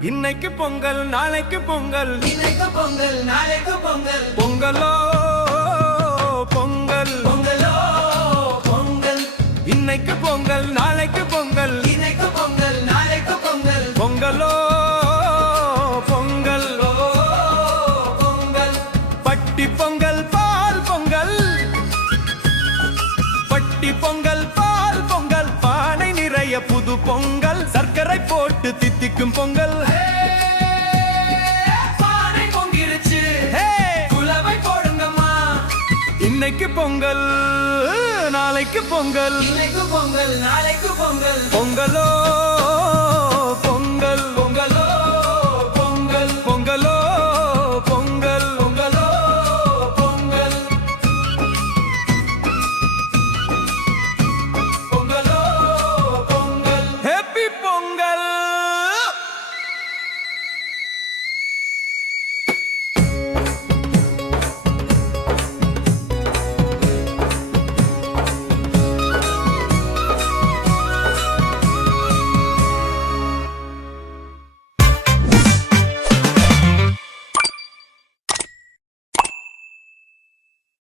இன்னைக்கு பொங்கல் நாளைக்கு பொங்கல், இன்னைக்கு பொங்கல் நாளைக்கு பொங்கல், பொங்கலோ பொங்கல், பொங்கலோ பொங்கல். இன்னைக்கு பொங்கல் நாளைக்கு பொங்கல், இன்னைக்கு பொங்கல் நாளைக்கு பொங்கல், பொங்கலோ பொங்கல். ஓ பொங்கல். பட்டி பொங்கல் பால் பொங்கல், பட்டி பொங்கல் பால் பொங்கல், பானை நிறைய புது பொங்கல், சர்க்கரை போட்டு தித்திக்கும் பொங்கல். பானை பொங்கிருச்சு, ஹே! குலவை போடுங்கம்மா. இன்னைக்கு பொங்கல் நாளைக்கு பொங்கல், இன்னைக்கு பொங்கல் நாளைக்கு பொங்கல், பொங்கலோ